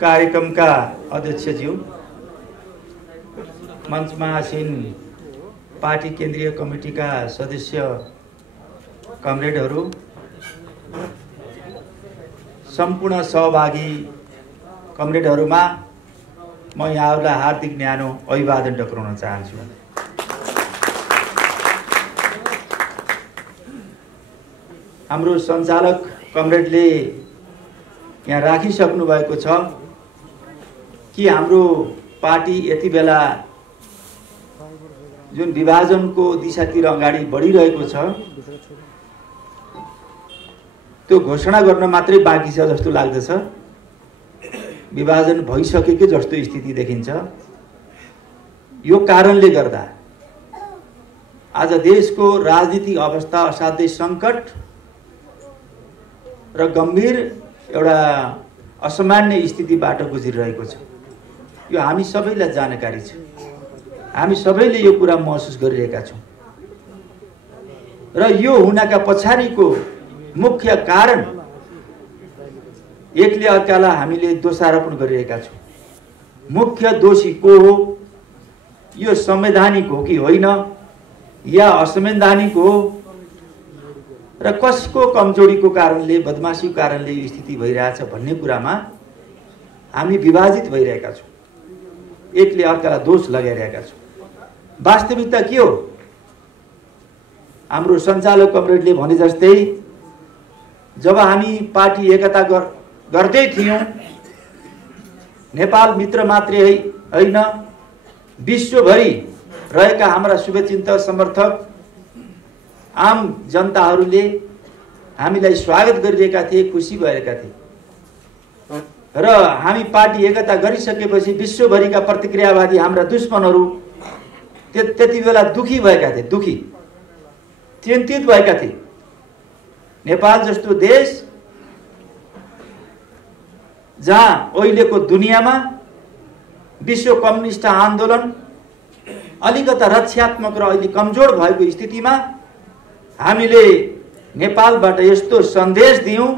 कार्यक्रमका अध्यक्षज्यू, मञ्चमा आसीन पार्टी केन्द्रीय कमिटीका सदस्य कमरेडहरू, सम्पूर्ण सहभागी कमरेडहरूमा म यहाँहरूलाई हार्दिक न्यानो अभिवादन टक्राउन चाहन्छु। हाम्रो सञ्चालक कमरेडले यहाँ राखिसक्नु भएको छ कि हाम्रो पार्टी यति बेला जुन विभाजनको दिशातिर अगाडि बढिरहेको छ त्यो घोषणा गर्न मात्रै बाँकी छ जस्तो लाग्दछ। विभाजन भइसकेको जस्तो स्थिति देखिन्छ। यो कारणले गर्दा आज देशको राजनीतिक अवस्था असाध्यै सङ्कट र गम्भीर एउटा असामान्य स्थितिबाट गुज्रिरहेको छ। यो हामी सबैलाई जानकारी छ। हामी सबैले यो कुरा महसुस गरिरहेका छौँ र यो हुनका पछाडिको मुख्य कारण एकले अर्कालाई हामीले दोषारोपण गरिरहेका छौँ। मुख्य दोषी को हो? यो संवैधानिक हो कि होइन या असंवैधानिक हो र कसको कमजोरीको कारणले, बदमाशीको कारणले यो स्थिति भइरहेछ भन्ने कुरामा हामी विभाजित भइरहेका छौँ। एकले अर्कालाई दोष लगाइरहेका छौँ। वास्तविकता के हो? हाम्रो सञ्चालक कमरेडले भने जस्तै जब हामी पार्टी एकता गर्दै थियौँ, नेपाल मित्र मात्रै होइन विश्वभरि रहेका हाम्रा शुभचिन्तक, समर्थक, आम जनताहरूले हामीलाई स्वागत गरिरहेका थिए, खुसी भएका थिए र हामी पार्टी एकता गरिसकेपछि विश्वभरिका प्रतिक्रियावादी हाम्रा दुश्मनहरू त्यति बेला दुखी भएका थिए, दुखी चिन्तित भएका थिए। नेपाल जस्तो देश जहाँ अहिलेको दुनियाँमा विश्व कम्युनिस्ट आन्दोलन अलिकता रक्षात्मक र अहिले कमजोर भएको स्थितिमा हामीले नेपालबाट यस्तो सन्देश दियौँ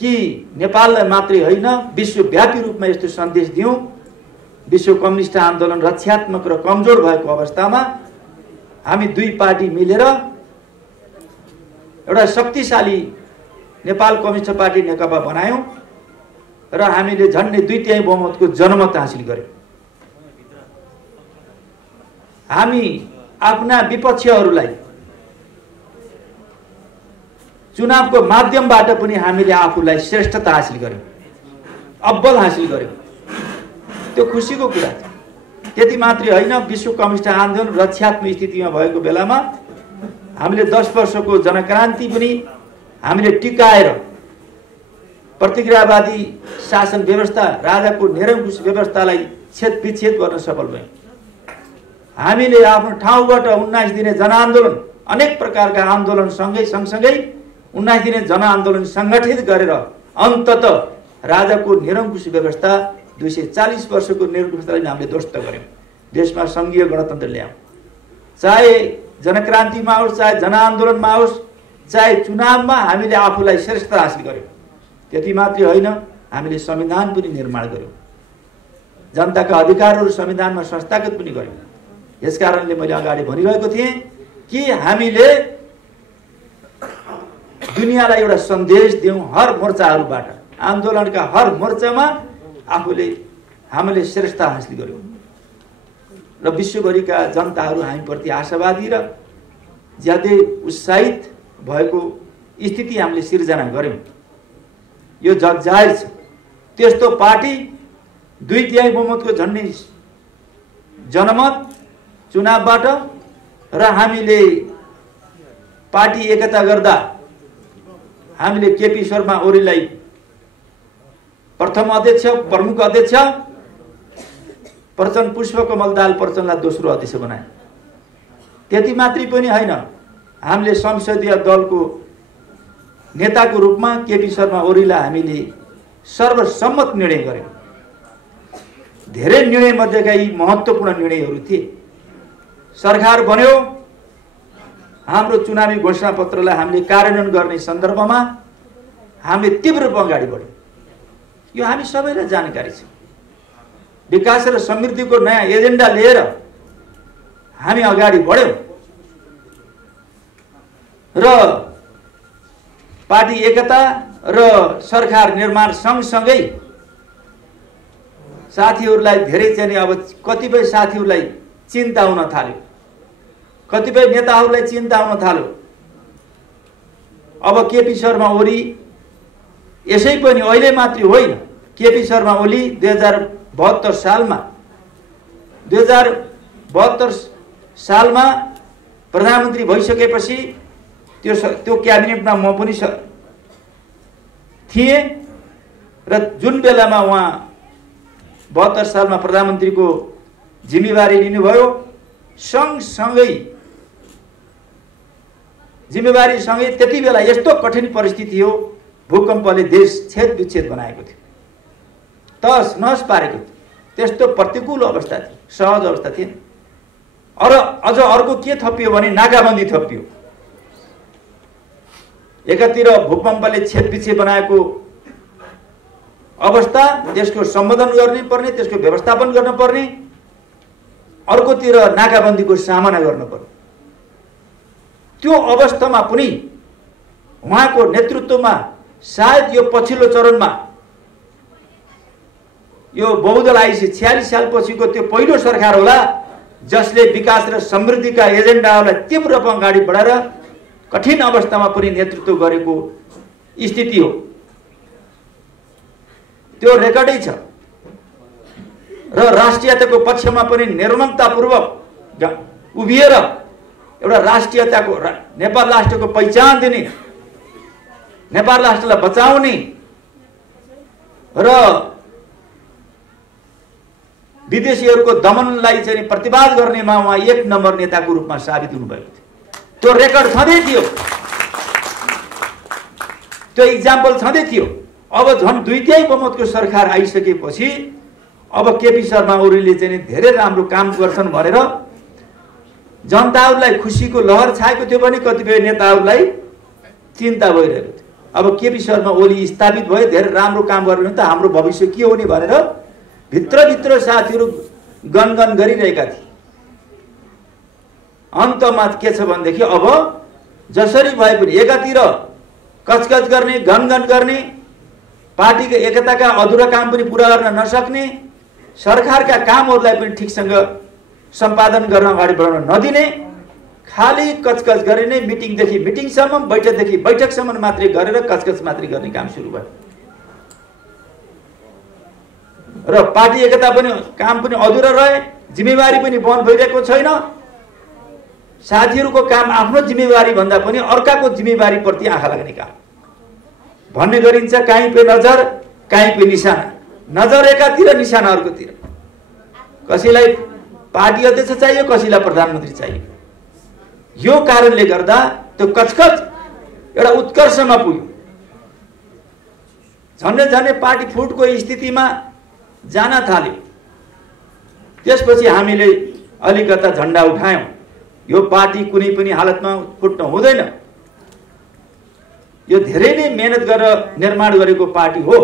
कि नेपाललाई मात्रै होइन विश्वव्यापी रूपमा यस्तो सन्देश दियौँ, विश्व कम्युनिस्ट आन्दोलन रक्षात्मक र कमजोर भएको अवस्थामा हामी दुई पार्टी मिलेर एउटा शक्तिशाली नेपाल कम्युनिस्ट पार्टी नेकपा बनायौँ र हामीले झन्डै 2/3 बहुमतको जनमत हासिल गर्यौँ। हामी आफ्ना विपक्षीहरूलाई चुनावको माध्यमबाट पनि हामीले आफूलाई श्रेष्ठता हासिल गर्यौँ, अव्वल हासिल गर्यौँ। त्यो खुसीको कुरा थियो। त्यति मात्रै होइन, विश्व कम्युनिस्ट आन्दोलन रक्षात्मक स्थितिमा भएको बेलामा हामीले 10 वर्षको जनक्रान्ति पनि हामीले टिकाएर प्रतिक्रियावादी शासन व्यवस्था, राजाको निरङ्कुश व्यवस्थालाई छेदविच्छेद गर्न सफल भयौँ। हामीले आफ्नो ठाउँबाट 19 दिने जनआन्दोलन, अनेक प्रकारका आन्दोलन सँगसँगै 19 दिने जनआन्दोलन सङ्गठित गरेर अन्ततः राजाको निरङ्कुश व्यवस्था, 240 वर्षको निरङ्कुश व्यवस्थालाई हामीले ध्वस्त गऱ्यौँ। देशमा सङ्घीय गणतन्त्र ल्यायौँ। चाहे जनक्रान्तिमा होस्, चाहे जनआन्दोलनमा होस्, चाहे चुनावमा हामीले आफूलाई श्रेष्ठता हासिल गर्यौँ। त्यति मात्रै होइन, हामीले संविधान पनि निर्माण गर्यौँ। जनताका अधिकारहरू संविधानमा संस्थागत पनि गर्यौँ। यसकारणले मैले अगाडि भनिरहेको थिएँ कि हामीले दुनियाँलाई एउटा सन्देश दियौँ हर मोर्चाहरूबाट, आन्दोलनका हर मोर्चामा हामीले श्रेष्ठता हासिल गर्यौँ र विश्वभरिका जनताहरू हामीप्रति आशावादी र ज्यादै उत्साहित भएको स्थिति हामीले सिर्जना गर्यौँ। यो जगजाहिर छ। त्यस्तो पार्टी 2/3 बहुमतको झन्डै जनमत चुनावबाट र हामीले पार्टी एकता गर्दा हामीले केपी शर्मा ओलीलाई प्रथम अध्यक्ष, प्रमुख अध्यक्ष, प्रचण्ड पुष्पकमल दाहाल प्रचण्डलाई दोस्रो अध्यक्ष बनाए। त्यति मात्रै पनि होइन, हामीले संसदीय दलको नेताको रूपमा केपी शर्मा ओलीलाई हामीले सर्वसम्मत निर्णय गर्यौँ। धेरै निर्णय मध्येका यी महत्त्वपूर्ण निर्णयहरू थिए। सरकार बन्यो, हाम्रो चुनावी घोषणापत्रलाई हामीले कार्यान्वयन गर्ने सन्दर्भमा हामीले तीव्र रूपमा अगाडि बढ्यौँ। यो हामी सबैलाई जानकारी छ। विकास र समृद्धिको नयाँ एजेन्डा लिएर हामी अगाडि बढ्यौं र पार्टी एकता र सरकार निर्माण सँगसँगै साथीहरूलाई धेरै चाहिँ अब कतिपय साथीहरूलाई चिन्ता हुन थाल्यो, कतिपय नेताहरूलाई चिन्ता हुन थाल्यो। अब केपी शर्मा ओली यसै पनि अहिले मात्रै होइन, केपी शर्मा ओली 2072 सालमा प्रधानमन्त्री भइसकेपछि त्यो क्याबिनेटमा म पनि थिएँ र जुन बेलामा उहाँ 72 सालमा प्रधानमन्त्रीको जिम्मेवारी लिनुभयो, जिम्मेवारीसँगै त्यति बेला यस्तो कठिन परिस्थिति हो, भूकम्पले देश छेदविच्छेद बनाएको थियो, तहस नहस पारेको थियो। त्यस्तो प्रतिकूल अवस्था थियो, सहज अवस्था थिएन। अझ अर्को के थपियो भने नाकाबन्दी थपियो। एकातिर भूकम्पले छेदविच्छेद बनाएको अवस्था, त्यसको सम्बोधन गर्ने पर्ने, त्यसको व्यवस्थापन गर्न पर्ने, अर्कोतिर नाकाबन्दीको सामना गर्न पर्ने। त्यो अवस्थामा पनि उहाँको नेतृत्वमा सायद यो पछिल्लो चरणमा यो बहुदल आइसी 46 सालपछिको त्यो पहिलो सरकार होला जसले विकास र समृद्धिका एजेन्डाहरूलाई तीव्र रूपमा अगाडि बढाएर कठिन अवस्थामा पनि नेतृत्व गरेको स्थिति हो। त्यो रेकर्डै छ र राष्ट्रियताको पक्षमा पनि निर्ममतापूर्वक उभिएर एउटा राष्ट्रियताको नेपाल राष्ट्रको पहिचान दिने, नेपाल राष्ट्रलाई बचाउने र विदेशीहरूको दमनलाई चाहिँ प्रतिवाद गर्नेमा उहाँ 1 नम्बर नेताको रूपमा साबित हुनुभएको थियो। त्यो रेकर्ड छँदै थियो, त्यो इक्जाम्पल छँदै थियो। अब झन् 2/3 बहुमतको सरकार आइसकेपछि अब केपी शर्मा ओलीले चाहिँ धेरै राम्रो काम गर्छन् भनेर जनताहरूलाई खुसीको लहर छाएको थियो भने कतिपय नेताहरूलाई चिन्ता भइरहेको थियो। अब केपी शर्मा ओली स्थापित भए, धेरै राम्रो काम गर्यो भने त हाम्रो भविष्य के हुने भनेर भित्रभित्र साथीहरू गनगन गरिरहेका थिए। अन्तमा के छ भनेदेखि अब जसरी भए पनि एकातिर कचकच गर्ने, गनगन गर्ने, पार्टीको एकताका अधुरा काम पनि पूरा गर्न नसक्ने, सरकारका कामहरूलाई पनि ठिकसँग सम्पादन गर्न अगाडि बढाउन नदिने, खाली कचकच गरिने, मिटिङदेखि मिटिङसम्म, बैठकदेखि बैठकसम्म मात्रै गरेर कचकच मात्रै गर्ने काम सुरु भयो र पार्टी एकता पनि काम पनि अधुरा रहे, जिम्मेवारी पनि बहन भइरहेको छैन। साथीहरूको काम आफ्नो जिम्मेवारी भन्दा पनि अर्काको जिम्मेवारी प्रति आँखा लाग्ने काम भन्ने गरिन्छ। कहीँ पे नजर, कहीँ पे निशाना, नजर एकातिर, निशाना अर्कोतिर। कसैलाई पार्टी अध्यक्ष चाहियो, कसैलाई प्रधानमन्त्री चाहियो। यो कारणले गर्दा त्यो कचकच एउटा उत्कर्षमा पुग्यो। झन्डै पार्टी फुटको स्थितिमा जान थाल्यो। त्यसपछि हामीले अलिकता झण्डा उठायौं, यो पार्टी कुनै पनि हालतमा फुट्न हुँदैन, यो धेरै नै मेहनत गरेर निर्माण गरेको पार्टी हो,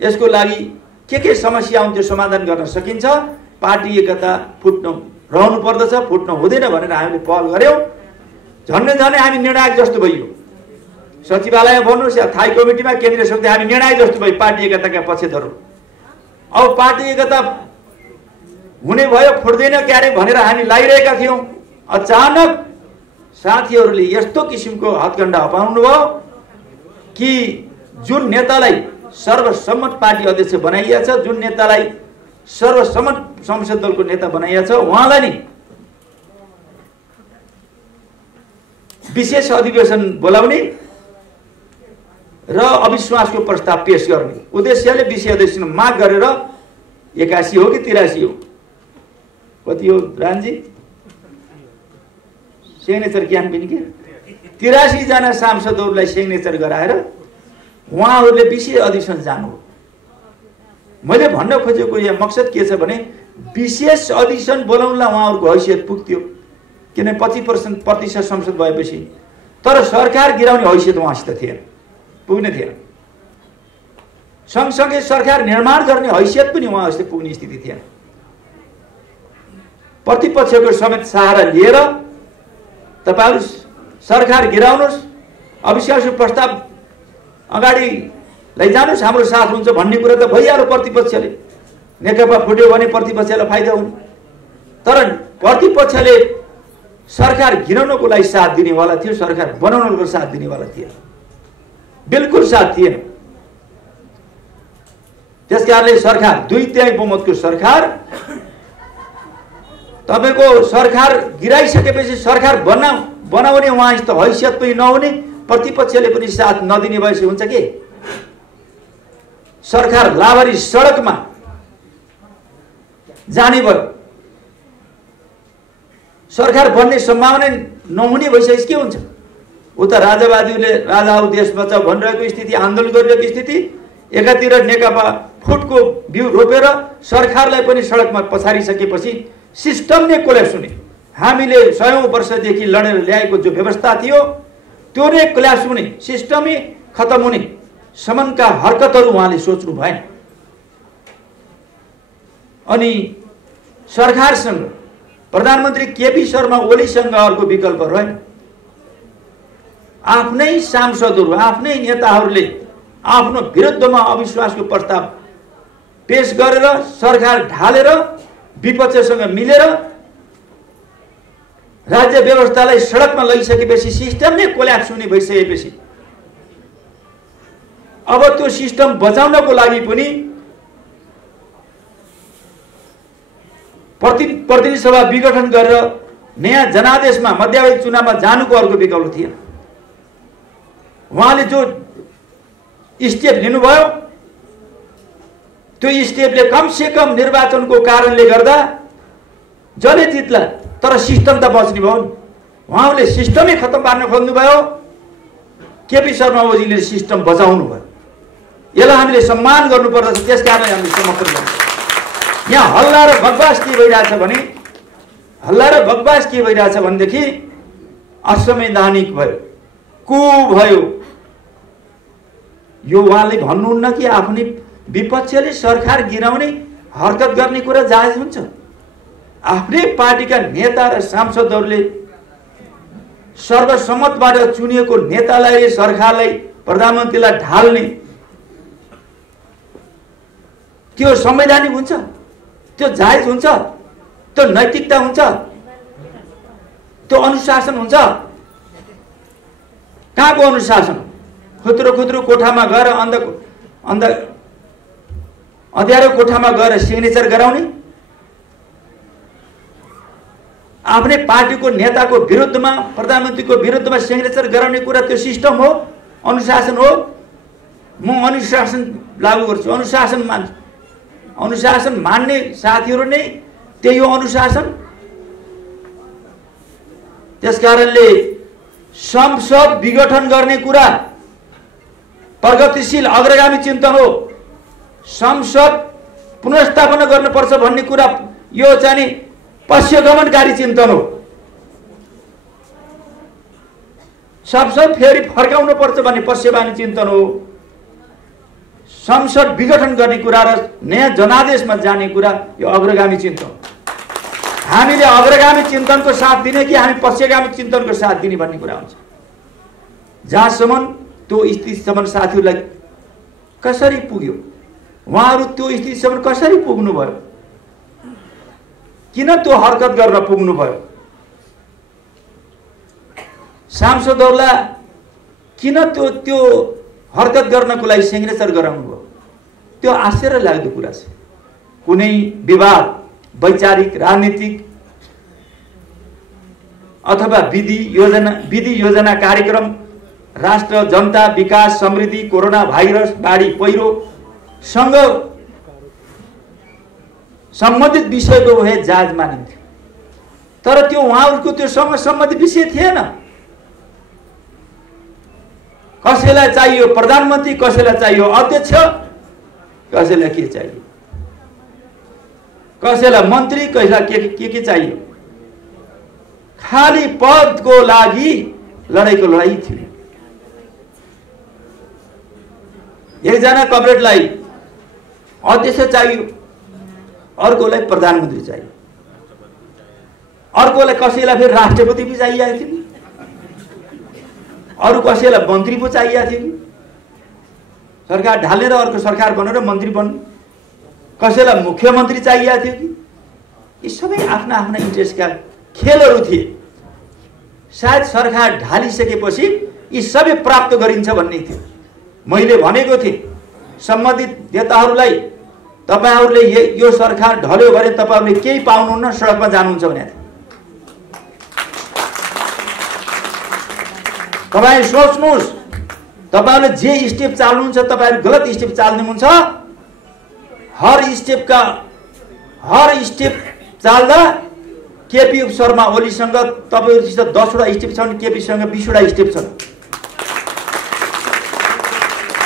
यसको लागि के समस्या हुन्छ त्यो समाधान गर्न सकिन्छ। पार्टी एकता फुट्न रहनु पर्दछ, फुट्न हुँदैन भनेर हामीले पहल गर्यौं। झन्डै हामी निर्णायक जस्तो भइयो। सचिवालय भन्नुहोस् या थाई कमिटीमा, केन्द्रीय समिति, हामी निर्णायक जस्तो भइयो पार्टी एकताका पक्षधर। अब पार्टी एकता हुने भयो, फुट्दैन क्यारे भनेर हामी लागिरहेका थियौं। अचानक साथीहरूले यस्तो किसिमको हत्कण्डा अपाउनु भयो कि जुन नेतालाई सर्वसम्मत पार्टी अध्यक्ष बनाइएको छ, जुन नेतालाई सर्वसम्मत संसद दलको नेता बनाइएको छ, उहाँलाई नि विशेष अधिवेशन बोलाउने र अविश्वासको प्रस्ताव पेश गर्ने उद्देश्यले विशेष अधिवेशन माग गरेर 81 हो कि 83 हो, कति हो रानजी, सिग्नेचर क्याम्पेन के 83 जना सांसदहरूलाई सिग्नेचर गराएर उहाँहरूले विशेष अधिवेशन जानु हो। मैले भन्न खोजेको यहाँ मकसद के छ भने विशेष अधिवेशन बोलाउनलाई उहाँहरूको हैसियत पुग्थ्यो, किनभने 25% संसद भएपछि। तर सरकार गिराउने हैसियत उहाँसित थिएन, पुग्ने थिएन। सँगसँगै सरकार निर्माण गर्ने हैसियत पनि उहाँहरूले पुग्ने स्थिति थिएन। प्रतिपक्षको समेत सहारा लिएर तपाईहरु सरकार गिराउनुस्, अविश्वास प्रस्ताव अगाडि लैजानुस्, हाम्रो साथ हुन्छ भन्ने कुरा त भइहाल्यो। प्रतिपक्षले नेकपा फुट्यो भने प्रतिपक्षलाई फाइदा हुने, तर प्रतिपक्षले सरकार गिराउनको लागि साथ दिनेवाला थियो, सरकार बनाउनको साथ दिनेवाला थिएन, बिल्कुल साथ थिएन। त्यसकारणले सरकार 2/3 बहुमतको सरकार, तपाईको सरकार गिराइसकेपछि सरकार बनाउने उहाँसित हैसियत पनि नहुने, प्रतिपक्षले पनि साथ नदिने भएपछि हुन्छ के? सरकार लाभरी सडकमा जाने भयो, सरकार बन्ने सम्भावना नहुने भइसकेपछि के हुन्छ? उता राजावादीले राजा आऊ देश बचाऊ भनिरहेको स्थिति, आन्दोलन गरिरहेको स्थिति, एकातिर नेकपा फुटको बिउ रोपेर सरकारलाई पनि सडकमा पछारिसकेपछि सिस्टम नै कोल्याप्स हुने। हामीले 100औं वर्षदेखि लडेर ल्याएको जो व्यवस्था थियो त्यो नै कोल्याप्स हुने, सिस्टमै खतम हुने सम्मका हरकतहरू उहाँले सोच्नु भएन। अनि सरकारसँग प्रधानमन्त्री केपी शर्मा ओलीसँग अर्को विकल्प रहेन। आफ्नै सांसदहरू, आफ्नै नेताहरूले आफ्नो विरुद्धमा अविश्वासको प्रस्ताव पेश गरेर सरकार ढालेर विपक्षसँग मिलेर राज्य व्यवस्थालाई सडकमा लगिसकेपछि सिस्टम नै कोल्याप्स हुने भइसकेपछि अब त्यो सिस्टम बचाउनको लागि पनि प्रतिनिधि सभा विघटन गरेर नयाँ जनादेशमा मध्यावधि चुनावमा जानुको अर्को विकल्प थिएन। उहाँले जो स्टेप लिनुभयो त्यो स्टेपले कम से कम निर्वाचनको कारणले गर्दा जसले जित्ला तर सिस्टम त बच्ने भयो नि। उहाँले सिस्टमै खतम पार्न खोज्नुभयो, केपी शर्मा ओलीले सिस्टम बचाउनु भयो। यसलाई हामीले सम्मान गर्नुपर्दछ। त्यसकारण हामीले समर्थन गर्छौँ। यहाँ हल्ला र बकवास के भइरहेछ भने, हल्ला र बकवास के भइरहेछ भनेदेखि असंवैधानिक भयो, कु भयो। यो उहाँले भन्नुहुन्न कि आफ्नै विपक्षले सरकार गिराउने हरकत गर्ने कुरा जायज हुन्छ? आफ्नै पार्टीका नेता र सांसदहरूले सर्वसम्मतबाट चुनिएको नेतालाई, सरकारलाई, प्रधानमन्त्रीलाई ढाल्ने त्यो संवैधानिक हुन्छ? त्यो जायज हुन्छ? त्यो नैतिकता हुन्छ? त्यो अनुशासन हुन्छ? कहाँको अनुशासन? खुद्रो कोठामा गएर अँध्यारो कोठामा गएर सिग्नेचर गराउने, आफ्नै पार्टीको नेताको विरुद्धमा, प्रधानमन्त्रीको विरुद्धमा सिग्नेचर गराउने कुरा त्यो सिस्टम हो, अनुशासन हो? म अनुशासन लागू गर्छु, अनुशासन मान्छु। अनुशासन मान्ने साथीहरू नै त्यही हो अनुशासन। त्यसकारणले संसद विघटन गर्ने कुरा प्रगतिशील अग्रगामी चिन्तन हो। संसद पुनर्स्थापना गर्नुपर्छ भन्ने कुरा यो चाहिँ पश्चगमनकारी चिन्तन हो। संसद फेरि फर्काउनु पर्छ भन्ने पश्चवानी चिन्तन हो। संसद विघटन गर्ने कुरा र नयाँ जनादेशमा जाने कुरा यो अग्रगामी चिन्तन। हामीले अग्रगामी चिन्तनको साथ दिने कि हामी पश्चगामी चिन्तनको साथ दिने भन्ने कुरा हुन्छ। जहाँसम्म त्यो स्थितिसम्म साथीहरूलाई कसरी पुग्यो, उहाँहरू त्यो स्थितिसम्म कसरी पुग्नुभयो, किन त्यो हरकत गर्न पुग्नुभयो, सांसदहरूलाई किन त्यो हरकत गर्नको लागि सिग्नेचर गराउनु भयो, त्यो आश्चर्य लाग्दो कुरा छ। कुनै विवाद, वैचारिक, राजनीतिक अथवा विधि योजना कार्यक्रम, राष्ट्र, जनता, विकास, समृद्धि, कोरोना भाइरस, बाढी पहिरोसँग सम्बन्धित विषयको भए जायज मानिन्थ्यो, तर त्यो उहाँहरूको त्योसँग सम्बन्धित विषय थिएन। कसैलाई चाहियो प्रधानमन्त्री, कसैलाई चाहियो अध्यक्ष, कसैलाई के चाहियो, कसैलाई मन्त्री, कसैलाई के चाहियो। खाली पदको लागि लडाईको लडाई थियो। एकजना कमरेडलाई अध्यक्ष चाहियो, अर्कोलाई प्रधानमन्त्री चाहियो, अर्कोलाई कसैलाई फेरि राष्ट्रपति पनि चाहिएको थियो, अरू कसैलाई मन्त्री पो चाहिएको थियो कि सरकार ढालेर अर्को सरकार बनेर मन्त्री बन्नु, कसैलाई मुख्यमन्त्री चाहिएको थियो कि। यी सबै आफ्ना आफ्ना इन्ट्रेस्टका खेलहरू थिए। सायद सरकार ढालिसकेपछि यी सबै प्राप्त गरिन्छ भन्ने थियो। मैले भनेको थिएँ सम्बन्धित नेताहरूलाई, तपाईहरूले यो सरकार ढल्यो भने तपाईहरूले केही पाउनुहुन्न, सडकमा जानुहुन्छ भनेको थिएँ। तपाईँ सोच्नुहोस्, तपाईहरूले जे स्टेप चाल्नुहुन्छ तपाईहरू गलत स्टेप चाल्नुहुन्छ। हर स्टेप चाल्दा केपी शर्मा ओलीसँग तपाईहरुसित 10वटा स्टेप छ भने केपीसँग 20वटा स्टेप छन्।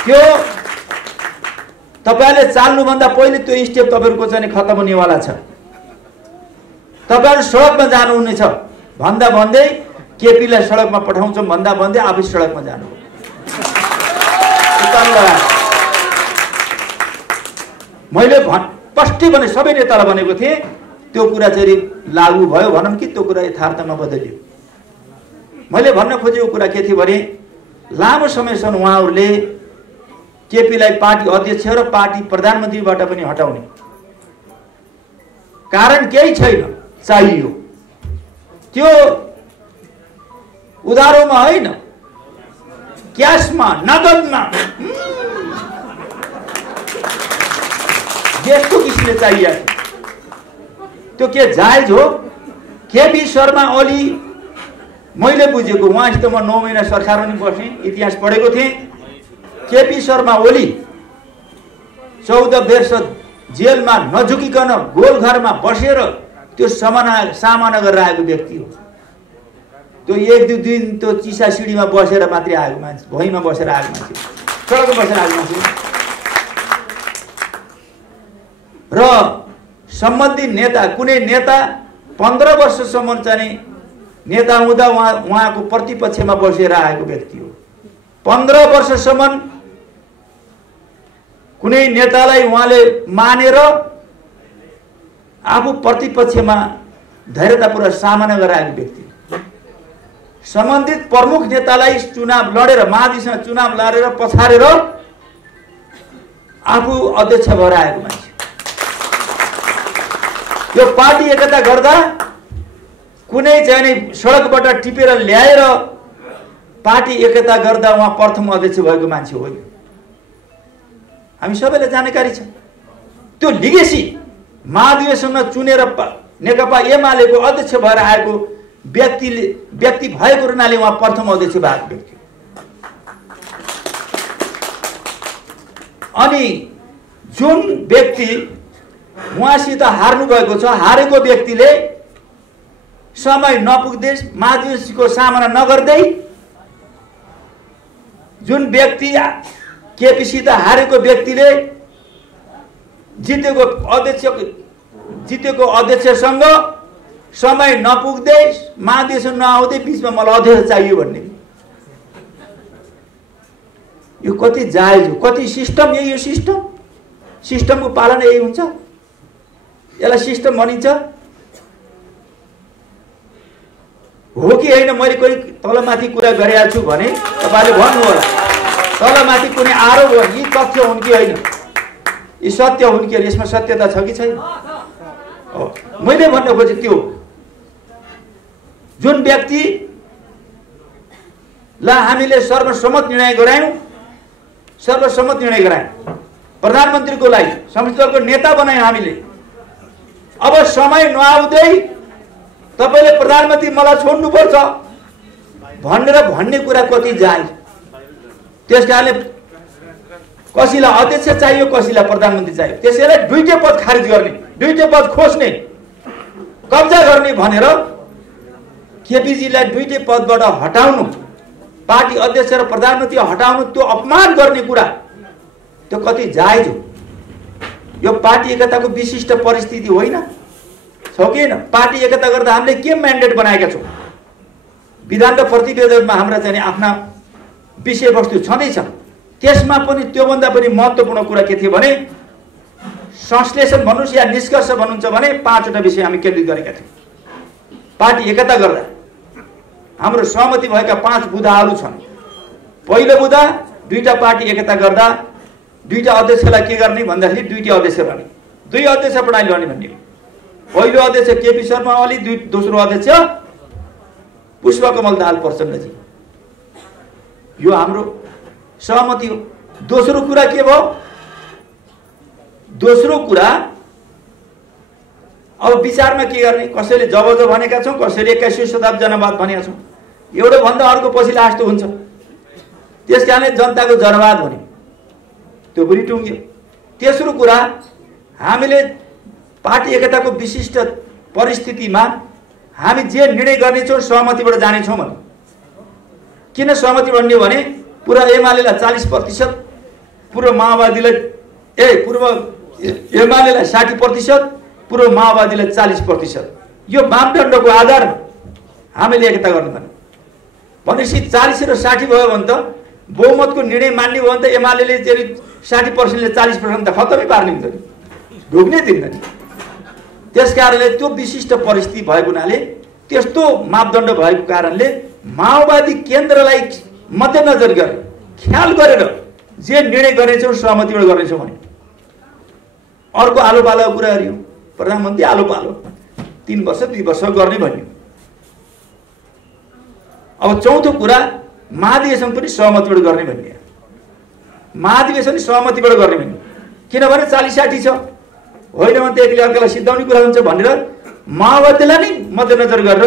त्यो तपाईले चाल्नुभन्दा पहिले त्यो स्टेप तपाईहरुको चाहिँ खत्तम हुनेवाला छ। तपाईहरु सडकमा जानुहुनेछ भन्दा भन्दै केपीलाई सडकमा पठाउँछौं भन्दा भन्दै आफै सडकमा जानु। मैले स्पष्टै भने सबै नेतालाई भनेको थिएँ त्यो कुरा चाहिँ लागू भयो भनौं कि त्यो कुरा यथार्थमा बदलियो। मैले भन्न खोजेको कुरा के थियो भने लामो समयसम्म उहाँहरूले केपीलाई पार्टी अध्यक्ष र पार्टी प्रधानमन्त्रीबाट पनि हटाउने कारण केही छैन, चाहियो त्यो उधारोमा होइन, क्याशमा नगदमा यस्तो किसिमले चाहियो। त्यो के जायज हो? केपी शर्मा ओली मैले बुझेको उहाँसित म 9 महिना सरकारमा पनि बसेँ, इतिहास पढेको थिएँ। केपी शर्मा ओली 14 वर्ष जेलमा नझुकिकन गोलघरमा बसेर त्यो सामना गरेर आएको व्यक्ति हो। त्यो 1-2 दिन त्यो चिसा सिडीमा बसेर मात्रै आएको मान्छे, भुइँमा बसेर आएको मान्छे, सडकमा बसेर आएको मान्छे। र सम्बन्धित नेता कुनै नेता 15 वर्षसम्म चाहिँ नेता हुँदा उहाँको प्रतिपक्षमा बसेर आएको व्यक्ति हो। 15 वर्षसम्म कुनै नेतालाई उहाँले मानेर आफू प्रतिपक्षमा धैर्यतापूर्वक सामना गरेर आएको व्यक्ति। सम्बन्धित प्रमुख नेतालाई चुनाव लडेर महाधिसमा चुनाव लडेर पछारेर आफू अध्यक्ष भएर आएको मान्छे। यो पार्टी एकता गर्दा कुनै चाहिँ सडकबाट टिपेर ल्याएर पार्टी एकता गर्दा उहाँ प्रथम अध्यक्ष भएको मान्छे हो। हामी सबैलाई जानकारी छ। त्यो लिगेसी महाधिवेशनमा चुनेर नेकपा एमालेको अध्यक्ष भएर आएको व्यक्ति भएको हुनाले उहाँ प्रथम अध्यक्ष भएको व्यक्ति। अनि जुन व्यक्ति उहाँसित हार्नु भएको छ, हारेको व्यक्तिले समय नपुग्दै महाधिवेशनको सामना नगर्दै जुन व्यक्ति केपीसित हारेको व्यक्तिले जितेको अध्यक्षसँग समय नपुग्दै महाधिवेशन नआउँदै बीचमा मलाई अध्यक्ष चाहियो भन्ने, यो कति जायज हो? कति सिस्टम यही हो? सिस्टमको पालना यही हुन्छ? यसलाई सिस्टम भनिन्छ हो कि होइन? मैले कोही तलमाथि कुरा गरेको छु भने तपाईले भन्नु होला, तलमाथि कुनै आरोप हो, यी तथ्य हुन् कि होइन, यी सत्य हुन् कि, यसमा सत्यता छ कि छैन? मैले भन्न खोजे त्यो जुन व्यक्तिलाई हामीले सर्वसम्मत निर्णय गरायौं, प्रधानमन्त्रीको लागि संसदको नेता बनायौं हामीले। अब समय नआउँदै तपाईले प्रधानमन्त्री मलाई छोड्नुपर्छ भन्ने कुरा कति जायज? त्यसकारणले कसैलाई अध्यक्ष चाहियो, कसैलाई प्रधानमन्त्री चाहियो, त्यसैले दुईटै पद खारिज गर्ने, दुईटै पद खोज्ने, कब्जा गर्ने भनेर केपीजीलाई दुईटै पदबाट हटाउनु, पार्टी अध्यक्ष र प्रधानमन्त्री हटाउनु, त्यो अपमान गर्ने कुरा त्यो कति जायज हो? यो पार्टी एकताको विशिष्ट परिस्थिति होइन छ कि हैन? पार्टी एकता गर्दा हामीले के म्यान्डेट बनाएका छौं? विधान र प्रतिवेदनमा हाम्रा चाहिँ आफ्ना विषयवस्तु छँदैछ। त्यसमा पनि त्योभन्दा पनि महत्त्वपूर्ण कुरा के थियो भने संश्लेषण भन्नुस् या निष्कर्ष भन्नुहुन्छ भने 5 वटा विषय हामी केन्द्रित गरेका थियौँ। पार्टी एकता गर्दा हाम्रो सहमति भएका 5 बुँदाहरू छन्। पहिलो बुँदा, दुईटा पार्टी एकता गर्दा दुईटा अध्यक्षलाई के गर्ने भन्दाखेरि दुईटा अध्यक्ष रहने, 2 अध्यक्ष प्रणाली रहने भन्ने। पहिलो अध्यक्ष केपी शर्मा ओली, दोस्रो अध्यक्ष पुष्पकमल दाहाल प्रचण्डजी। यो हाम्रो सहमति हो। दोस्रो कुरा के भयो? दोस्रो कुरा अब विचारमा के गर्ने? कसैले जब भनेका छौँ, कसैले 21औं शताब्दी जनवाद भनेका छौँ। एउटा भन्दा अर्को पछि लास्ट हुन्छ। त्यसकारणले जनताको जनवाद भन्यो, त्यो पनि टुङ्ग्यो। तेस्रो कुरा, हामीले पार्टी एकताको विशिष्ट परिस्थितिमा हामी जे निर्णय गर्नेछौँ सहमतिबाट जानेछौँ भने। किन सहमति भन्यो भने पूर्व एमालेलाई 40%, पूर्व माओवादीलाई एमालेलाई 60%, पूर्व माओवादीलाई 40%। यो मापदण्डको आधार हामीले एकता गर्नु पर्ने। भनेपछि 40 र 60 भयो भने त बहुमतको निर्णय मान्ने भयो भने त एमालेले 60%ले 40% त खत्तमै पार्ने हुन्छ नि, ढुक्नै दिँदैन। त्यसकारणले त्यो विशिष्ट परिस्थिति भएको हुनाले, त्यस्तो मापदण्ड भएको कारणले माओवादी केन्द्रलाई मध्यनजर गरेर ख्याल गरेर जे निर्णय गर्नेछौँ सहमतिबाट गर्नेछौँ भने। अर्को आलो पालो कुरा गरियो, प्रधानमन्त्री आलो पालो 3 वर्ष 2 वर्ष गर्ने भन्यो। अब चौथो कुरा, महाधिवेशन पनि सहमतिबाट गर्ने भन्ने। महाधिवेशन सहमतिबाट गर्ने भन्ने, किनभने 40-60 छ, होइन भने त एकले अर्कालाई सिद्धाउने कुरा हुन्छ भनेर माओवादीलाई नै मध्यनजर गरेर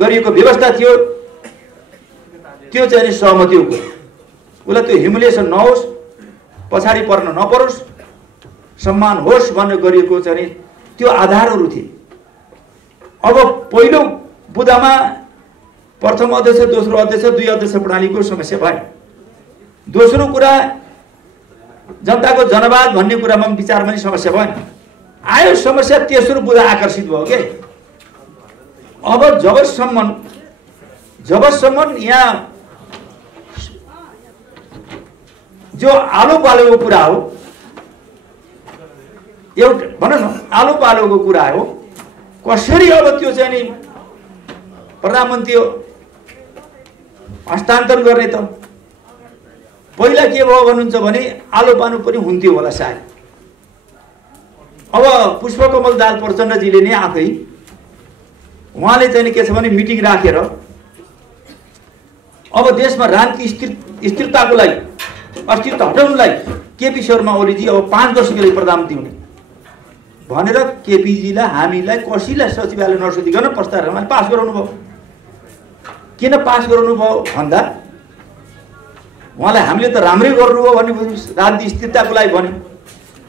गरिएको व्यवस्था थियो। त्यो चाहिँ सहमति हो। उसलाई त्यो ह्युमिलिएसन नहोस्, पछाडि पर्न नपरोस्, सम्मान होस् भनेर गरिएको चाहिँ त्यो आधारहरू थिए। अब पहिलो बुँदामा प्रथम अध्यक्ष, दोस्रो अध्यक्ष, 2 अध्यक्ष प्रणालीको समस्या भयो। दोस्रो कुरा, जनताको जनवाद भन्ने कुरामा विचारमा पनि समस्या भएन। आयो समस्या तेस्रो बुँदा आकर्षित भयो के। अब जबसम्म यहाँ जो आलो पालोको कुरा हो, एउटा भनौँ न आलो पालोको कुरा हो, कसरी अब त्यो चाहिँ नि प्रधानमन्त्री हस्तान्तरण गर्ने त? पहिला के भयो भन्नुहुन्छ भने आलो पालो पनि हुन्थ्यो होला सायद। अब पुष्पकमल दाहाल प्रचण्डजीले नै आफै उहाँले चाहिँ के छ भने मिटिङ राखेर अब देशमा राजनीतिक स्थिरताको लागि, अस्थिरता हटाउनलाई केपी शर्मा ओलीजी अब 5 वर्षको लागि प्रधानमन्त्री हुने भनेर केपीजीलाई हामीलाई कसैलाई सचिवालय नसोधिकन प्रस्ताव पास गराउनु भयो। किन पास गराउनु भयो भन्दा उहाँलाई हामीले त राम्रै गर्नुभयो भन्ने राजनीतिक स्थिरताको लागि भन्यो।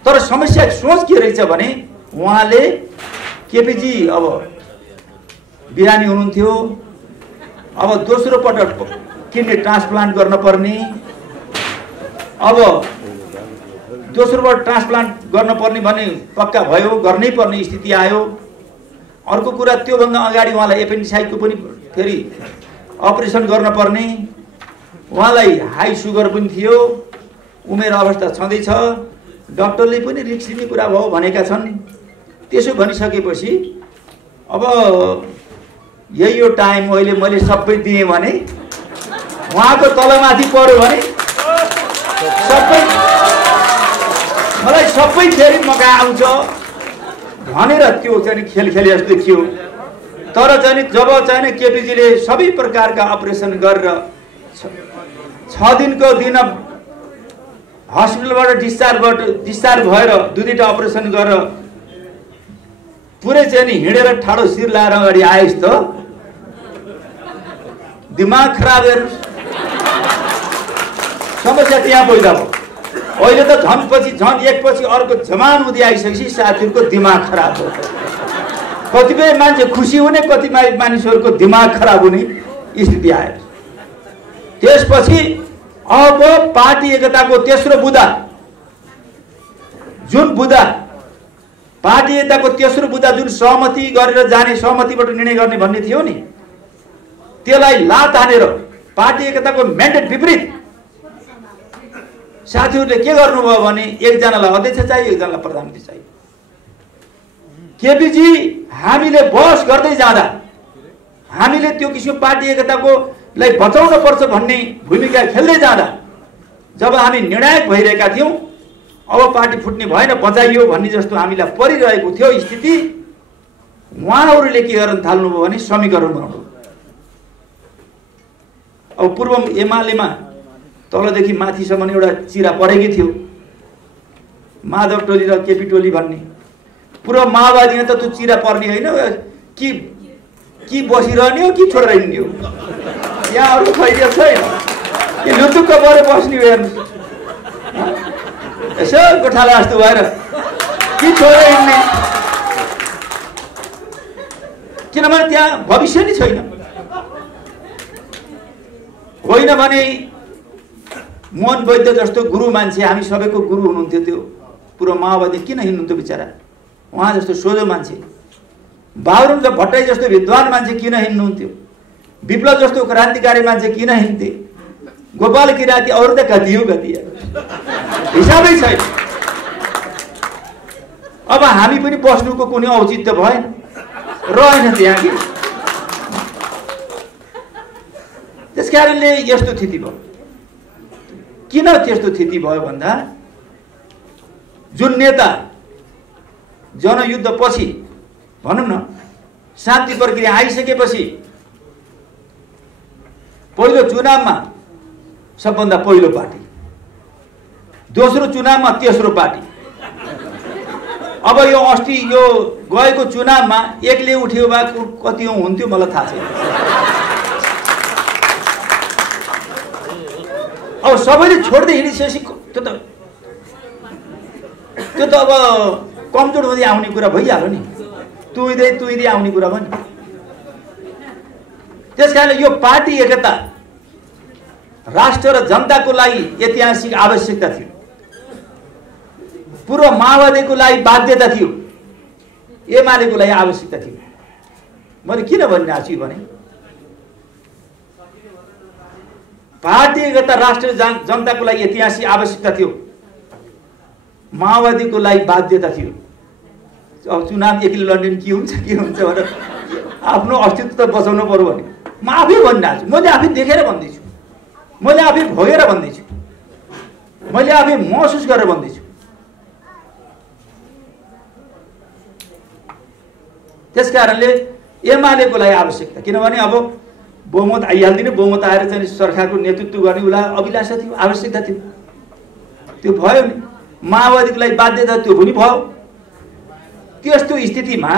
तर समस्या सोच के रहेछ भने उहाँले केपीजी अब बिरामी हुनुहुन्थ्यो, अब दोस्रो पटक किडनी ट्रान्सप्लान्ट गर्न पर्ने, अब दोस्रो पटक ट्रान्सप्लान्ट गर्न पर्ने भने पक्का भयो, गर्नै पर्ने स्थिति आयो। अर्को कुरा, त्योभन्दा अगाडि उहाँलाई एपेन्डिसाइटको पनि फेरि अपरेसन गर्न पर्ने, उहाँलाई हाई सुगर पनि थियो, उमेर अवस्था छँदैछ, डाक्टरले पनि रिस्क लिने कुरा भयो भनेका छन्। त्यसो भनिसकेपछि अब यही यो टाइम अहिले मैले सबै दिएँ भने उहाँको तलमाथि पर्यो भने मलाई सबै फेरि मका आउँछ भनेर त्यो चाहिँ खेल खेले जस्तो थियो। तर चाहिँ जब चाहिँ केपीजीले सबै प्रकारका अपरेसन गरेर 6 दिनको दिन हस्पिटलबाट डिस्चार्ज भएर 2 अपरेसन गरेर पुरै चाहिँ हिँडेर ठाडो शिर लाएर अगाडि आएस् त दिमाग खराब हेर्नु। समस्या त्यहाँ पैदा भयो। अहिले त झन् एकपछि अर्को जमान हुँदै आइसकेपछि साथीहरूको दिमाग खराब हो। कतिपय मान्छे खुसी हुने, कतिपय मानिसहरूको दिमाग खराब हुने स्थिति आयो। त्यसपछि अब पार्टी एकताको तेस्रो बुँदा, जुन बुँदा पार्टी एकताको तेस्रो बुँदा जुन सहमति गरेर जाने, सहमतिबाट निर्णय गर्ने भन्ने थियो नि, त्यसलाई लात हानेर पार्टी एकताको म्यान्डेट विपरीत साथीहरूले के गर्नुभयो भने एकजनालाई अध्यक्ष चाहियो, एकजनालाई प्रधानमन्त्री चाहियो। केपीजी हामीले बहस गर्दै जाँदा, हामीले त्यो किसिमको पार्टी एकताको लाई बचाउन पर्छ भन्ने भूमिका खेल्दै जाँदा, जब हामी निर्णायक भइरहेका थियौं, अब पार्टी फुट्ने भएन, बचाइयो भन्ने जस्तो हामीलाई परिरहेको थियो स्थिति, उहाँहरूले के गर्न थाल्नुभयो भने समीकरण बनाउनु। अब पूर्व एमालेमा तलदेखि माथिसम्म एउटा चिरा परेकै थियो, माधव टोली र केपी टोली भन्ने। पूर्व माओवादीमा त त्यो चिरा पर्ने होइन, कि बसिरहने हो कि छोडेर हिँड्ने हो, यहाँ अरू खैरियत छैन कि लुचुक्क परेर बस्ने हो। हेर्नु यसो गोठाला जस्तो भएर कि छोडेर हिँड्ने, किनभने त्यहाँ भविष्य नै छैन। होइन भने मोहन वैद्य जस्तो गुरु मान्छे, हामी सबैको गुरु हुनुहुन्थ्यो, त्यो पूर्व माओवादी किन हिँड्नुहुन्थ्यो बिचरा, उहाँ जस्तो सोझो मान्छे। बाबुराम भट्टराई जस्तो विद्वान मान्छे किन हिँड्नुहुन्थ्यो, विप्लव जस्तो क्रान्तिकारी मान्छे किन हिँड्थे, गोपाल किराती अरू त कति हो कति, हिसाबै छैन। अब हामी पनि बस्नुको कुनै औचित्य भएन, रहेन त्यहाँ कि। त्यस कारणले यस्तो स्थिति भयो। किन त्यस्तो स्थिति भयो भन्दा, जुन नेता जनयुद्ध पछि भनौँ न शान्ति प्रक्रिया आइसकेपछि पहिलो चुनावमा सबभन्दा पहिलो पार्टी, दोस्रो चुनावमा तेस्रो पार्टी, अब यो अस्ति यो गएको चुनावमा एकले उठ्यो वा कति हुन्थ्यो मलाई थाहा छैन। अब सबैले छोड्दै हिँडिसकेपछि त्यो त अब कमजोर हुँदै आउने कुरा भइहाल्यो नि, तुइदै आउने कुरा भयो नि। त्यसकारणले यो पार्टी एकता राष्ट्र र जनताको लागि ऐतिहासिक आवश्यकता थियो, पूर्व माओवादीको लागि बाध्यता थियो, एमालेको लागि आवश्यकता थियो। मैले किन भनिरहेको छु भने पार्टी एकता राष्ट्र जनताको लागि ऐतिहासिक आवश्यकता थियो, माओवादीको लागि बाध्यता थियो। अब चुनाव एक्लै लड्ने के हुन्छ भनेर आफ्नो अस्तित्व त बचाउनु पर्यो भने म आफै भनिरहेको छु, मैले आफै देखेर भन्दैछु, मैले आफै भोगेर भन्दैछु, मैले आफै महसुस गरेर भन्दैछु। त्यस कारणले एमालेको लागि आवश्यकता, किनभने अब बहुमत आइहाल्दिन, बहुमत आएर चाहिँ सरकारको नेतृत्व गर्ने उसलाई अभिलाषा थियो, आवश्यकता थियो, त्यो भयो नि। माओवादीको लागि बाध्यता त्यो पनि भयो। त्यस्तो स्थितिमा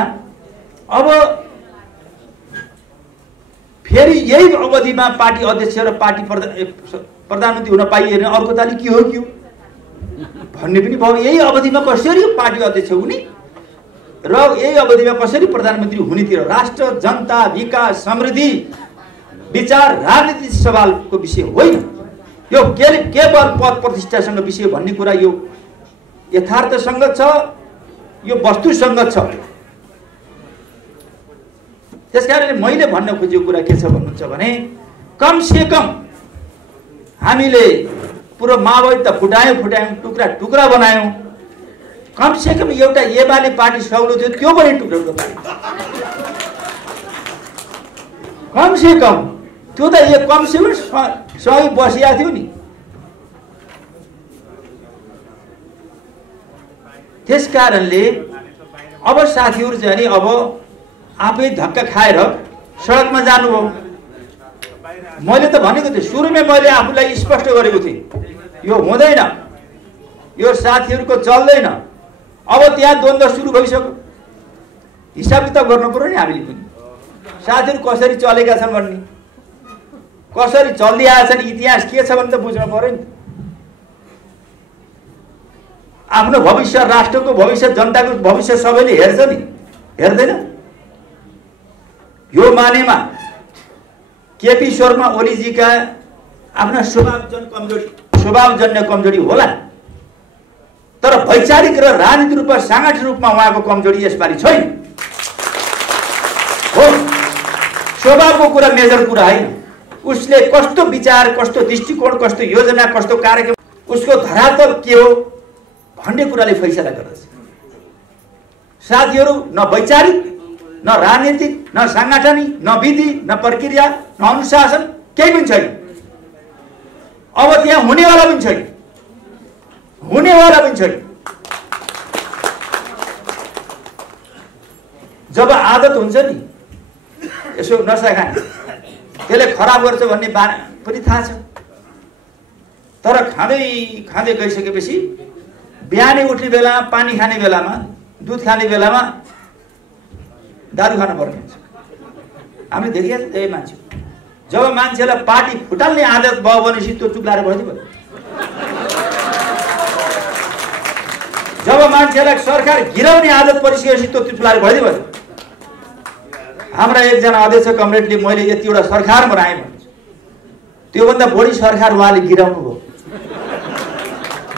अब फेरि यही अवधिमा पार्टी अध्यक्ष र पार्टी प्रधानमन्त्री हुन पाइएन, अर्को ताली के हो भन्ने पनि भयो। यही अवधिमा कसरी पार्टी अध्यक्ष हुने र यही अवधिमा कसरी प्रधानमन्त्री हुनेतिर राष्ट्र, जनता, विकास, समृद्धि, विचार, राजनीति सवालको विषय होइन यो, केवल पद प्रतिष्ठासँग विषय भन्ने कुरा यो यथार्थसँग छ, यो वस्तुसँग छ। त्यसकारणले मैले भन्न खोजेको कुरा के छ भन्नुहुन्छ भने, कम से कम हामीले पूर्व माओवादी त फुटायौं, टुक्रा टुक्रा बनायौं, कम से कम एउटा एमाले पार्टी सग्लो थियो, त्यो पनि टुक्रा टुक्रा कम से कम त्यो त कम से कम सँगै बसिया थियो नि। त्यस कारणले अब साथीहरु चाहिँ अब आफै धक्का खाएर सडकमा जानुभयो। मैले त भनेको थिएँ, सुरुमै मैले आफूलाई स्पष्ट गरेको थिएँ, यो हुँदैन, यो साथीहरुको चल्दैन। अब त्यहाँ द्वन्द्व सुरु भइसक्यो, हिसाब किताब गर्नु पर्यो नि हामीले पनि, साथीहरु कसरी चलेका छन् भन्ने, कसरी चल्दै आएछन्, इतिहास के छ भने त बुझ्नु पर्यो नि। आफ्नो भविष्य, राष्ट्रको भविष्य, जनताको भविष्य सबैले हेर्छ नि, हेर्दैन? यो मानेमा केपी शर्मा ओलीजीका आफ्ना स्वभावजन्य कमजोरी होला, तर वैचारिक र राजनीतिक रूपमा, सांगठनिक रूपमा उहाँको कमजोरी यसपालि छैन। हो, स्वभावको कुरा मेजर कुरा होइन, उसले कस्तो विचार, कस्तो दृष्टिकोण, कस्तो योजना, कस्तो कार्यक्रम उसको धरातल के हो भन्ने कुराले फैसला गर्दछ। साथीहरू, न वैचारिक, न राजनीतिक, न सांगठनिक, न विधि, न प्रक्रिया, न अनुशासन, केही पनि छैन। अब त्यहाँ हुनेवाला पनि छैन, हुनेवाला पनि छैन। जब आदत हुन्छ नि यसो नसा खाने, त्यसले खराब गर्छ भन्ने पनि थाहा छ। तर खाँदै खाँदै गइसकेपछि बिहानै उठ्ने बेलामा, पानी खाने बेलामा, दुध खाने बेलामा दारू खान पर्ने हुन्छ। हामीले देखिया छ धेरै मान्छे, जब मान्छेलाई पार्टी फुटाल्ने आदत भयो भनेपछि त्यो चुप लाएर बस्दै भयो। जब मान्छेलाई सरकार गिराउने आदत परिसकेपछि त्यो चुप लाएर बस्दै भयो। हाम्रा एकजना अध्यक्ष कमरेडले मैले यतिवटा सरकार बनाएँ भन्छ, त्योभन्दा बढी सरकार उहाँले गिराउनु भयो।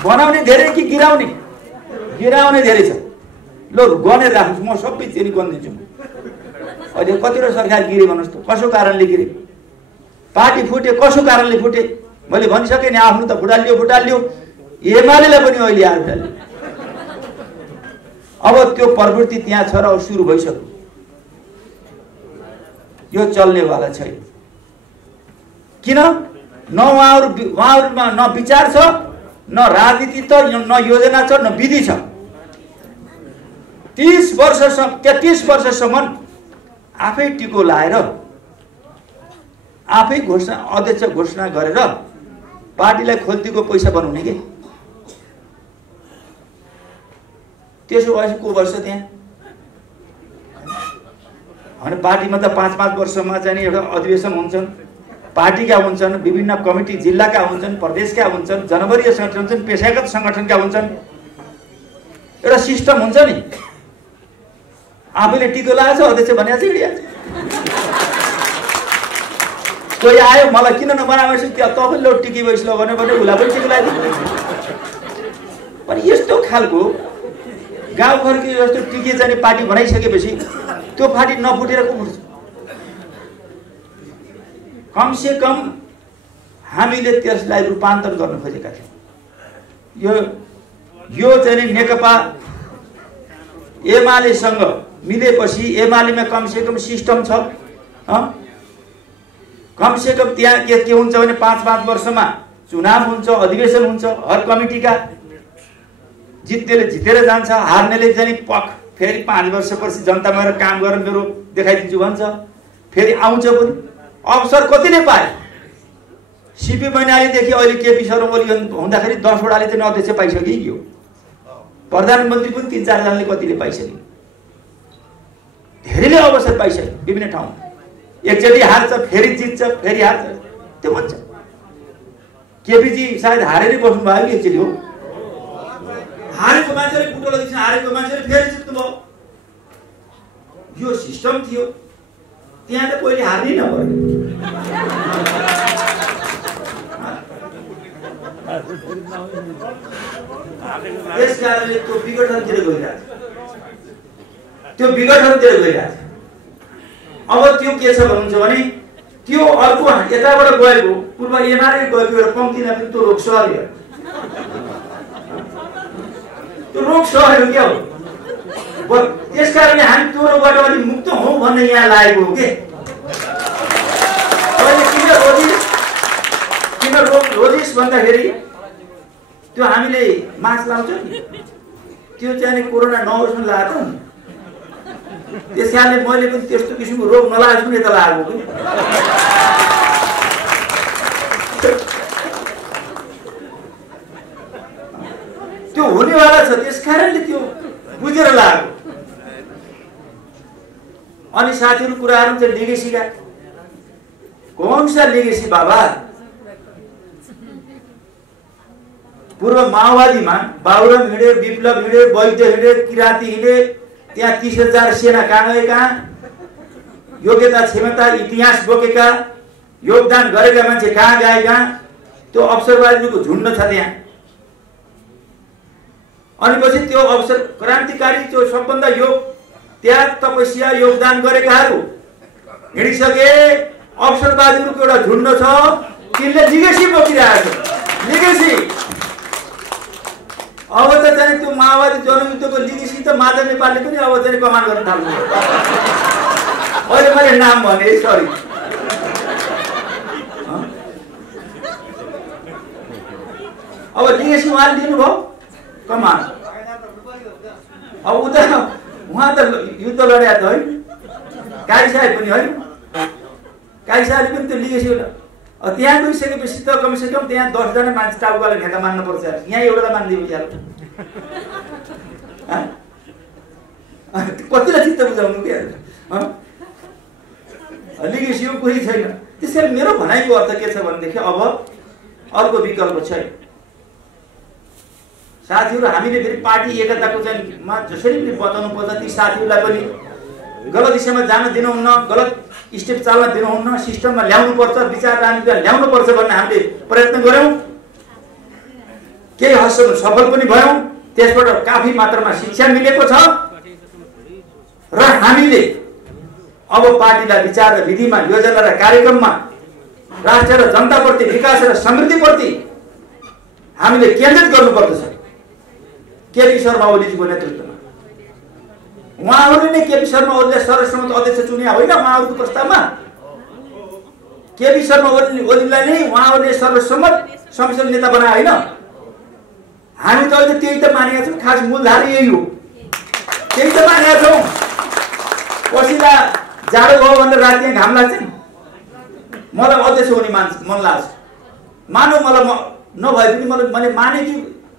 बनाउने धेरै कि गिराउने? गिराउने धेरै छ। ल गनेर राख्नुहोस्, म सबै चेनी गनिदिन्छु। अहिले कतिवटा सरकार गिरे भन्नुहोस् त, कसो कारणले गिरे? पार्टी फुटे, कसो कारणले फुटे? मैले भनिसकेँ नि, आफ्नो त फुटालियो, एमालेलाई पनि अहिले आएर फुटाल्यो। अब त्यो प्रवृत्ति त्यहाँ छ र सुरु भइसक्यो। यो चल्नेवाला छैन। किन? न उहाँहरूमा न विचार छ, न राजनीति त, न योजना छ, न विधि छ। 33 वर्षसम्म आफै टिको लाएर, आफै अध्यक्ष घोषणा गरेर पार्टीलाई खोल्तीको पैसा बनाउने के? त्यसो भएपछि को वर्ष त्यहाँ? अनि पार्टीमा त 5-5 वर्षमा चाहिँ एउटा अधिवेशन हुन्छन्, पार्टीका हुन्छन्, विभिन्न कमिटी जिल्लाका हुन्छन्, प्रदेशका हुन्छन्, जनवरीय संगठन हुन्छन्, पेशागत संगठनका हुन्छन्। एउटा सिस्टम हुन्छ नि। आफैले टिको लगाएको छ, अध्यक्ष भनेको छ, हिँडिया कोही आयो मलाई किन नबनाएपछि त्यहाँ तपाईँले टिकी भइस ल भने उसलाई पनि टिको लगाइदिनु। पनि यस्तो खालको गाउँघरको जस्तो टिकी जाने पार्टी बनाइसकेपछि त्यो पार्टी नफुटेर को फुट्छ? कमसे कम हामीले त्यसलाई रूपान्तरण गर्न खोजेका थियौँ। यो चाहिँ नेकपा एमालेसँग मिलेपछि एमालेमा कमसे कम सिस्टम छ। कमसे कम त्यहाँ के हुन्छ भने 5-5 वर्षमा चुनाव हुन्छ, अधिवेशन हुन्छ, हर कमिटीका जित्नेले जितेर जान्छ, हार्नेले चाहिँ फेरि 5 वर्षपछि जनतामा गएर काम गरेर मेरो देखाइदिन्छु भन्छ, फेरि आउँछ पनि। अवसर कतिले पाए? सिपी मैनालीदेखि अहिले केपी शर्मा ओली हुँदाखेरि 10 वटाले चाहिँ अध्यक्ष पाइसक्यो। प्रधानमन्त्री पनि 3-4 जनाले कतिले पाइसक्यो। धेरैले अवसर पाइसक्यो विभिन्न ठाउँमा। एकचोटि हार्छ, फेरि जित्छ, फेरि हार्छ, त्यो भन्छ। केपीजी सायद हारेरै बस्नु भयो कि एकचोटि हो। हारेको मान्छेले फुटबल दिन्छ, हारेको मान्छेले फेरि जित्नु भयो। यो सिस्टम थियो। त्यहाँ त पहिले हार्नै नपर्ने। यस कारणले त्यो विघटनतिर गइरहेछ। अब त्यो के छ भन्नुहुन्छ भने त्यो अर्को यताबाट गएको पूर्व एमाले गएको एउटा पंक्तिमा पनि त्यो रोग सर्यो। त्यो रोग सर्यो क्या हो। त्यसकारणले हामी त्यो रोगबाट अलि मुक्त हौं भन्ने यहाँ लागेको हो के। किन रोजिस भन्दाखेरि त्यो हामीले मास्क लाउँछौँ नि, त्यो चाहिँ कोरोना नहोस् भने लगाएको नि। त्यसकारणले मैले पनि त्यस्तो किसिमको रोग नलागोस् पनि यता लागेको कि। त्यो हुनेवाला छ, त्यसकारणले त्यो बुझेर लाग्यो। अनि साथीहरू कुराहरू चाहिँ लेगेसीका कौन सा लेगेसी बाबा? पूर्व माओवादीमा बाबुराम हिँडे, विप्लव हिँडे, वैद्य हिँडे, किराती हिँडे, त्यहाँ 30,000 सेना कहाँ गए, कहाँ योग्यता क्षमता इतिहास बोकेका योगदान गरेका मान्छे कहाँ गए, कहाँ? त्यो अवसरवादीको झुन्ड छ त्यहाँ। अनि पछि त्यो अवसर क्रान्तिकारी जो सबभन्दा त्याग तपस्या योगदान गरेकाहरू हिँडिसके। अवसरवादीहरूको एउटा झुन्ड छ, तिनले लिगेसी बोकिरहेको छ। लिगेसी अब त चाहिँ त्यो माओवादी जनयुद्धको लिगेसी त माधव नेपालले पनि अब चाहिँ कमान्ड गर्न थाल्नु। अहिले मैले नाम भने सरी। अब लिगेसी उहाँले लिनुभयो कमान्ड। अब उहाँ त युद्ध लड्या त है, काई साहेब पनि है, काई साहेबले पनि त्यो लिगेसी होला। त्यहाँ गइसकेपछि त कमसेकम त्यहाँ 10 जना मान्छे टाउकाले ढेका मान्नु पर्छ। यहाँ एउटा त मान्दियो यार। कतिलाई चित्त बुझाउनु के लिगेसीको कोही छैन। त्यसैले मेरो भनाइको अर्थ के छ भनेदेखि अब अर्को विकल्प छैन। साथीहरु हामीले फेरि पार्टी एकताको चाहिँ जसरी पनि बताउनु पर्छ, ती साथीहरुलाई पनि गलत दिशामा जान दिनुहुन्न, गलत स्टेप चाल्न दिनुहुन्न, सिस्टममा ल्याउनु पर्छ, विचार राजनीति ल्याउनु पर्छ भन्ने हामीले प्रयत्न गर्यौं। केही हदसम्म सफल पनि भयौं। त्यसबाट काफी मात्रामा शिक्षा मिलेको छ र हामीले अब पार्टीलाई विचार र विधिमा, योजना र कार्यक्रममा राष्ट्र र जनताप्रति, विकास र समृद्धिप्रति हामीले केन्द्रित गर्नुपर्दछ। केपी शर्मा ओलीजीको नेतृत्वमा उहाँहरूले नै केपी शर्मा ओलीलाई सर्वसम्मत अध्यक्ष चुन्या होइन। उहाँहरूको प्रस्तावमा केपी शर्मा ओलीलाई नै उहाँहरूले सर्वसम्मत संसद नेता बनाए होइन। हामी त अहिले त्यही त मानेका छौँ। खास मूलधार यही हो, त्यही त मानेका छौँ। पसिला जाडो भयो भनेर राति घाम लाग्छ नि, मलाई अध्यक्ष हुने मन लाग्छ। मानौ मलाई नभए पनि मैले माने कि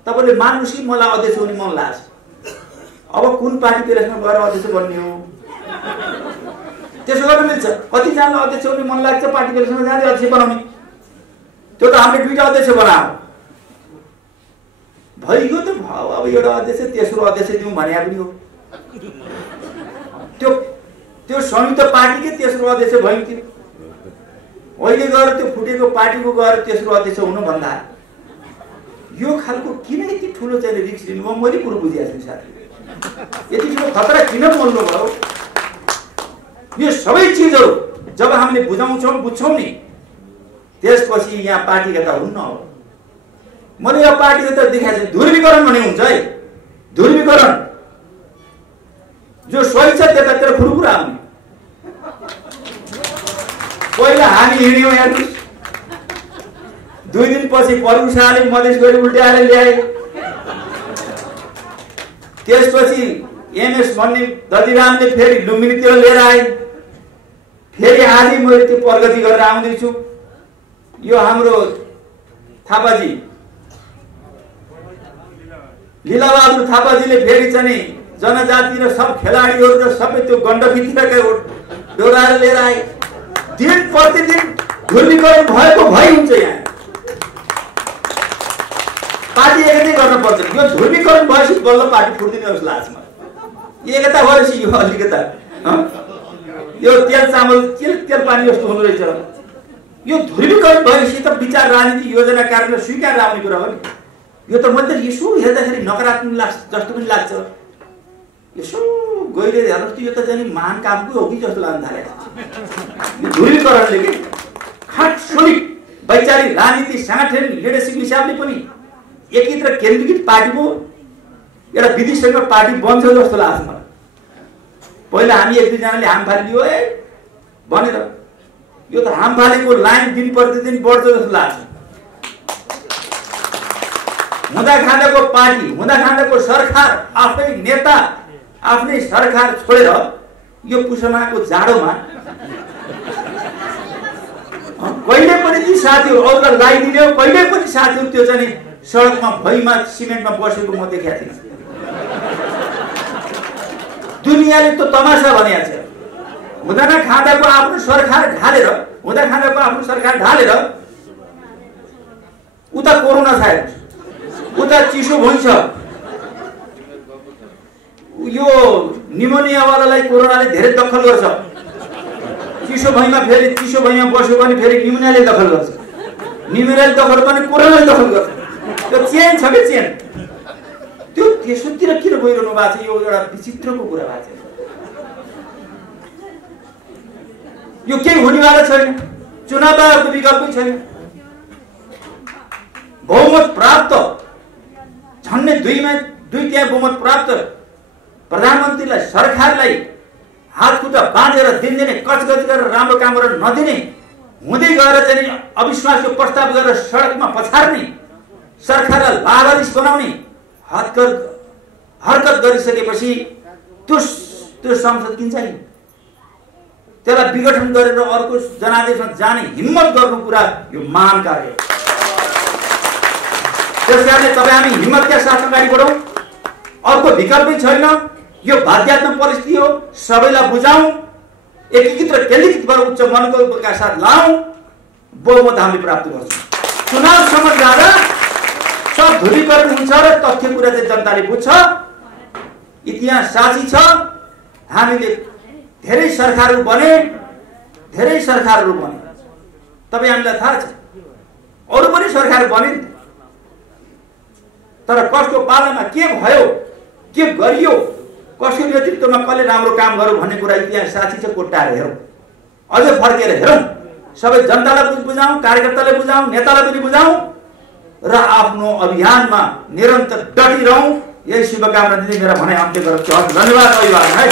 तपाईले मान्नुस् कि मलाई अध्यक्ष हुने मन लाग्छ। अब कुन पार्टी पेलेसमा गएर अध्यक्ष बन्ने हो, त्यसो गर्न मिल्छ। कतिजनालाई अध्यक्ष हुने मन लाग्छ, पार्टी पेलेसमा जाँदै अध्यक्ष बनाउने। त्यो त हामीले दुईटा अध्यक्ष बनायौँ, भइगयो त भयो। अब एउटा अध्यक्ष तेस्रो अध्यक्ष दिउँ भने पनि हो। त्यो संयुक्त पार्टीकै तेस्रो अध्यक्ष भयो त्यो। अहिले गएर त्यो फुटेको पार्टीको गएर तेस्रो अध्यक्ष हुनुभन्दा यो खालको किन यति ठुलो चाहिँ रिस्क लिनुभयो, मैले कुरो बुझिरहेको छु साथी। यति ठुलो खतरा किन मोल्नुभयो? यो सबै चिजहरू जब हामीले बुझाउँछौँ, बुझ्छौँ नि, त्यसपछि यहाँ पार्टीगत हुन्न हो। मैले यो पार्टीगत देखाएको छु। ध्रुवीकरण भन्ने हुन्छ है, ध्रुवीकरण। जो सही छ त्यतातिर फुरुफुरु आउने। पहिला हामी हिँड्यौँ हेर्नुहोस्, 2 दिनपछि प्रभु शाहले मधेस गरी उल्ट्याएर ल्याए। त्यसपछि एमएस भन्ने दधिरामले फेरि लुम्बिनीतिर लिएर आए। फेरि आज मैले त्यो प्रगति गरेर आउँदैछु। यो हाम्रो थापाजी, लीलाबहादुर थापाजीले फेरि चाहिँ जनजाति र सब खेलाडीहरू र सबै त्यो गण्डकीतिरका डोराएर लिएर आए। दिन प्रतिदिन ध्रुवीकरण भएको भइ हुन्छ। यहाँ पार्टी एकतै गर्न पर्छ। यो ध्रुवीकरण भएपछि बल्ल पार्टी फुट्दिने जस्तो लाग्छ मलाई। एकता भएपछि यो अलिकता यो तेल चामल तेल पानी जस्तो हुँदो रहेछ। यो ध्रुवीकरण भएपछि त विचार राजनीति योजना कार्यक्रम स्वीकार आउने कुरा हो नि। यो त मैले यसो हेर्दाखेरि नकारात्मक लाग्छ जस्तो पनि लाग्छ। यसो गइले हेर्नुहोस् त यो त चाहिँ महान कामको हो कि जस्तो लाग्न थालेको छ। यो ध्रुवीकरणले के खाट सोलिक वैचारिक राजनीति सांगठनिक लिडरसिप हिसाबले पनि एकीकृत र केन्द्रीकृत पार्टीको एउटा विधिसँग पार्टी बन्छ जस्तो लाग्छ मलाई। पहिला हामी 1-2 जनाले हाम फालिदियो भनेर यो त हाम फालेको लाइन दिन प्रतिदिन बढ्छ जस्तो लाग्छ। हुँदा खाँदाको पार्टी, हुँदा खाँदाको सरकार, आफ्नै नेता, आफ्नै सरकार छोडेर यो पुसमाको जाडोमा कहिले पनि ती साथीहरू अरूलाई लगाइदिने हो। कहिले पनि साथीहरू त्यो चाहिँ सडकमा भैमा सिमेन्टमा बसेको म देखेको थिइनँ। दुनियाँले त तमासा भनेको छ। हुँदा खाँदाको आफ्नो सरकार ढालेर, हुँदा खाँदाको आफ्नो सरकार ढालेर उता कोरोना छ, उता चिसो भइन्छ। यो निमोनियावालालाई कोरोनाले धेरै दखल गर्छ। चिसो भइमा फेरि चिसो भइमा बस्यो भने फेरि निमोनियाले दखल गर्छ। निमोनियाले दखल भने कोरोनाले दखल गर्छ। त्यो चेन छ के चेन? त्यो त्यसोतिर किन गइरहनु भएको छ? यो एउटा विचित्रको कुरा भएको छ। यो केही हुनेवाला छैन। चुनावको विकल्पै छैन। बहुमत प्राप्त झन्डै 2/3 बहुमत प्राप्त प्रधानमन्त्रीलाई सरकारलाई हात खुट्टा बाँधेर दिनदिनै कचकच गरेर राम्रो काम गरेर नदिने, हुँदै गएर चाहिँ अविश्वासको प्रस्ताव गरेर सडकमा पछार्ने, सरकारलाई लावारिस बनाउने हरकत गरिसकेपछि त्यो संसद किन चाहियो? त्यसलाई विघटन गरेर अर्को जनादेशमा जाने हिम्मत गर्नु कुरा यो महान कार्य हो। त्यसकारणले तपाईँ हामी हिम्मतका साथ अगाडि बढौँ। अर्को विकल्पै छैन। यो बाध्यात्मक परिस्थिति हो। सबैलाई बुझाउँ, एकीकृत र केन्द्रीकृत भएर उच्च मनोबलका साथ लाउँ, बहुमत हामीले प्राप्त गर्छौँ। चुनावसम्म जाँदा सब ध्रुवीकरण हुन्छ र तथ्य कुरा चाहिँ जनताले बुझ्छ। इतिहास साक्षी छ। हामीले धेरै सरकारहरू बने। तपाईँ हामीलाई थाहा छ, अरू पनि सरकार बने, तर कसको पालामा के भयो, के गरियो, कसको नेतृत्वमा कसले राम्रो काम गर्यो भन्ने कुरा इतिहास साक्षी छ। कोट्टाएर हेरौँ, अझ फर्केर हेरौँ, सबै जनतालाई बुझाउँ, कार्यकर्तालाई बुझाउँ, नेतालाई पनि बुझाउँ र आफ्नो अभियानमा निरन्तर डटिरहौँ। यही शुभकामना दिँदै मेरा भनाइ अन्त्य गर्छु। धन्यवाद अभिवादन है।